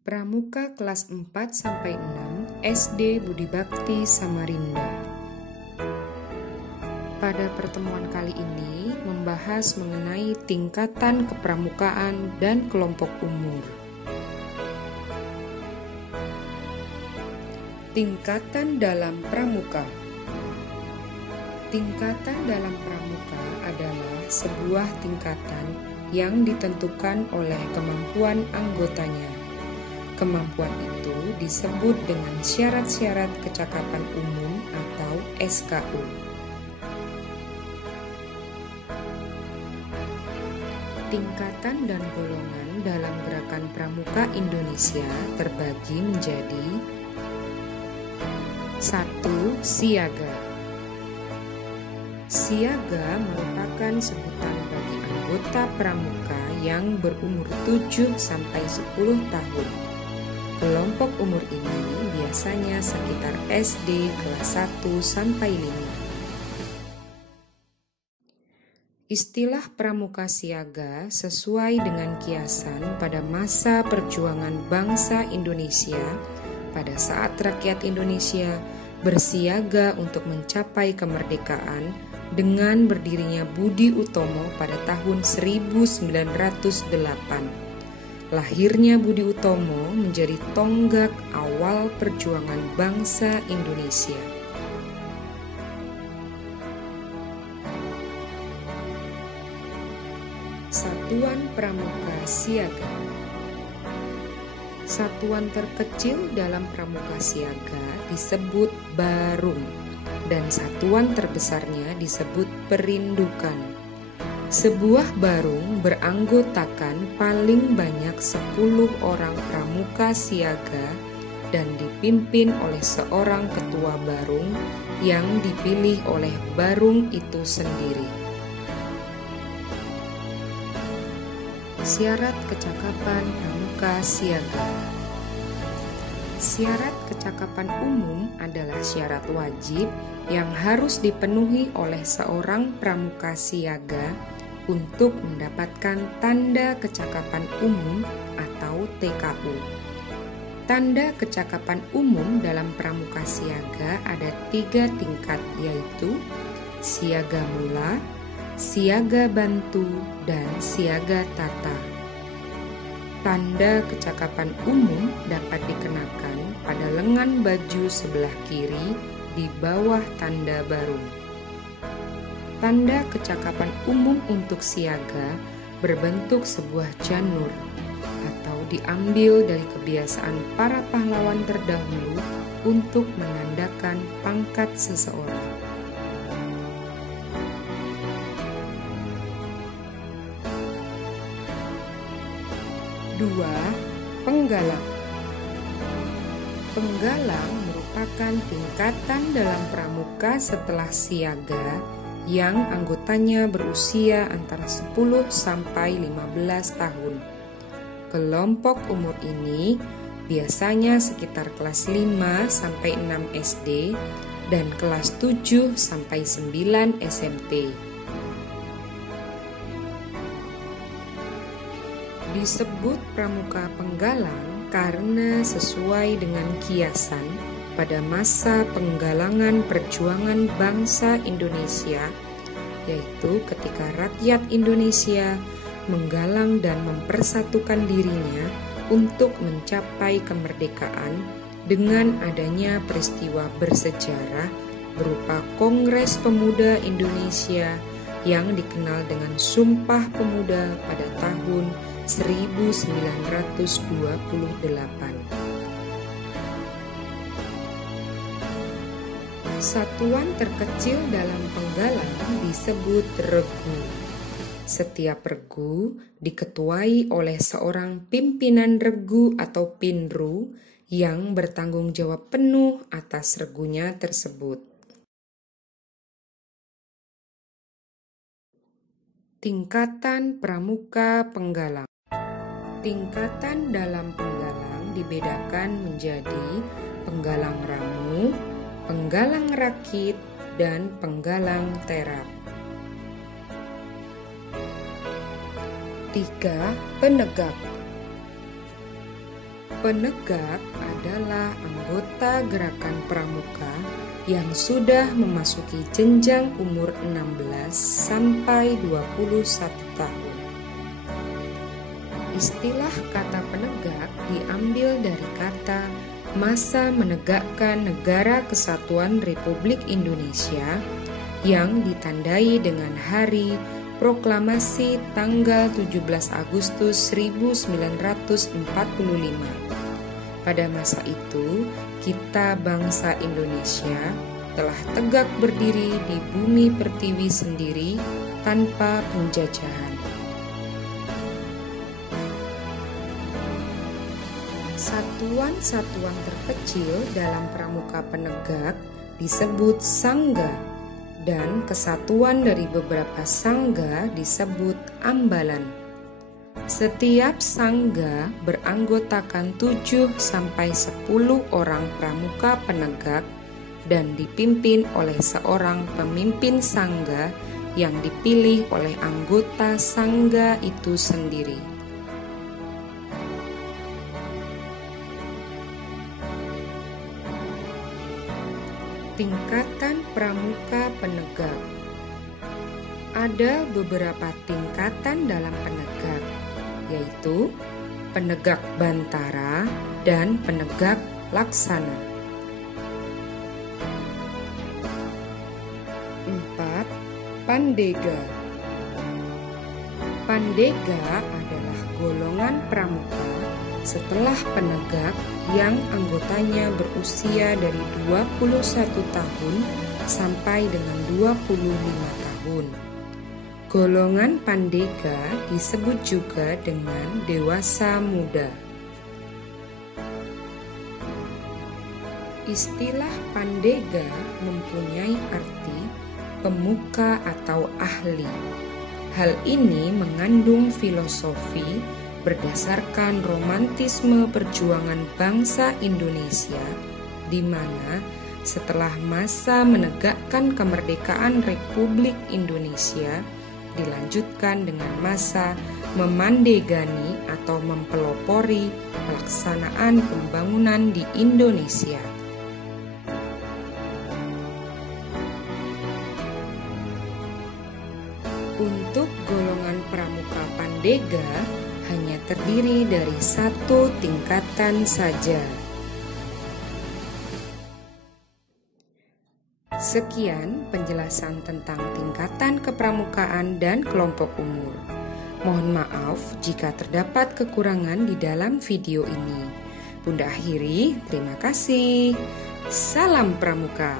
Pramuka kelas 4-6 SD Budi Bakti Samarinda. Pada pertemuan kali ini membahas mengenai tingkatan kepramukaan dan kelompok umur. Tingkatan dalam pramuka. Tingkatan dalam pramuka adalah sebuah tingkatan yang ditentukan oleh kemampuan anggotanya. Kemampuan itu disebut dengan syarat-syarat kecakapan umum atau SKU. Tingkatan dan golongan dalam gerakan pramuka Indonesia terbagi menjadi 1. Siaga. Siaga merupakan sebutan bagi anggota pramuka yang berumur 7-10 tahun. Kelompok umur ini biasanya sekitar SD kelas 1-5. Istilah pramuka siaga sesuai dengan kiasan pada masa perjuangan bangsa Indonesia pada saat rakyat Indonesia bersiaga untuk mencapai kemerdekaan dengan berdirinya Budi Utomo pada tahun 1908. Lahirnya Budi Utomo menjadi tonggak awal perjuangan bangsa Indonesia. Satuan Pramuka Siaga. Satuan terkecil dalam pramuka siaga disebut barung dan satuan terbesarnya disebut perindukan. Sebuah barung beranggotakan paling banyak 10 orang pramuka siaga dan dipimpin oleh seorang ketua barung yang dipilih oleh barung itu sendiri. Syarat kecakapan pramuka siaga. Syarat kecakapan umum adalah syarat wajib yang harus dipenuhi oleh seorang pramuka siaga untuk mendapatkan tanda kecakapan umum atau TKU. Tanda kecakapan umum dalam pramuka siaga ada 3 tingkat, yaitu siaga mula, siaga bantu, dan siaga tata. Tanda kecakapan umum dapat dikenakan pada lengan baju sebelah kiri di bawah tanda barung. Tanda kecakapan umum untuk siaga berbentuk sebuah janur atau diambil dari kebiasaan para pahlawan terdahulu untuk menandakan pangkat seseorang. Dua, penggalang. Penggalang merupakan tingkatan dalam pramuka setelah siaga yang anggotanya berusia antara 10-15 tahun. Kelompok umur ini biasanya sekitar kelas 5-6 SD dan kelas 7-9 SMP. Disebut pramuka penggalang karena sesuai dengan kiasan pada masa penggalangan perjuangan bangsa Indonesia, yaitu ketika rakyat Indonesia menggalang dan mempersatukan dirinya untuk mencapai kemerdekaan dengan adanya peristiwa bersejarah berupa Kongres Pemuda Indonesia yang dikenal dengan Sumpah Pemuda pada tahun 1928. Satuan terkecil dalam penggalang disebut regu. Setiap regu diketuai oleh seorang pimpinan regu atau pinru yang bertanggung jawab penuh atas regunya tersebut. Tingkatan pramuka penggalang. Tingkatan dalam penggalang dibedakan menjadi penggalang ramu, penggalang rakit, dan penggalang terap. 3. Penegak. Penegak adalah anggota gerakan pramuka yang sudah memasuki jenjang umur 16 sampai 21 tahun. Istilah kata penegak diambil dari kata masa menegakkan Negara Kesatuan Republik Indonesia yang ditandai dengan Hari Proklamasi tanggal 17 Agustus 1945. Pada masa itu, kita bangsa Indonesia telah tegak berdiri di bumi pertiwi sendiri tanpa penjajahan. Satuan-satuan terkecil dalam pramuka penegak disebut sangga, dan kesatuan dari beberapa sangga disebut ambalan. Setiap sangga beranggotakan 7 sampai 10 orang pramuka penegak dan dipimpin oleh seorang pemimpin sangga yang dipilih oleh anggota sangga itu sendiri. Tingkatan pramuka penegak. Ada beberapa tingkatan dalam penegak, yaitu penegak bantara dan penegak laksana. 4. Pandega. Pandega adalah golongan pramuka setelah penegak yang anggotanya berusia dari 21 tahun sampai dengan 25 tahun. Golongan pandega disebut juga dengan dewasa muda. Istilah pandega mempunyai arti pemuka atau ahli. Hal ini mengandung filosofi berdasarkan romantisme perjuangan bangsa Indonesia, di mana setelah masa menegakkan kemerdekaan Republik Indonesia dilanjutkan dengan masa memandegani atau mempelopori pelaksanaan pembangunan di Indonesia. Untuk golongan pramuka pandega hanya terdiri dari 1 tingkatan saja. Sekian penjelasan tentang tingkatan kepramukaan dan kelompok umur. Mohon maaf jika terdapat kekurangan di dalam video ini. Bunda akhiri, terima kasih. Salam Pramuka.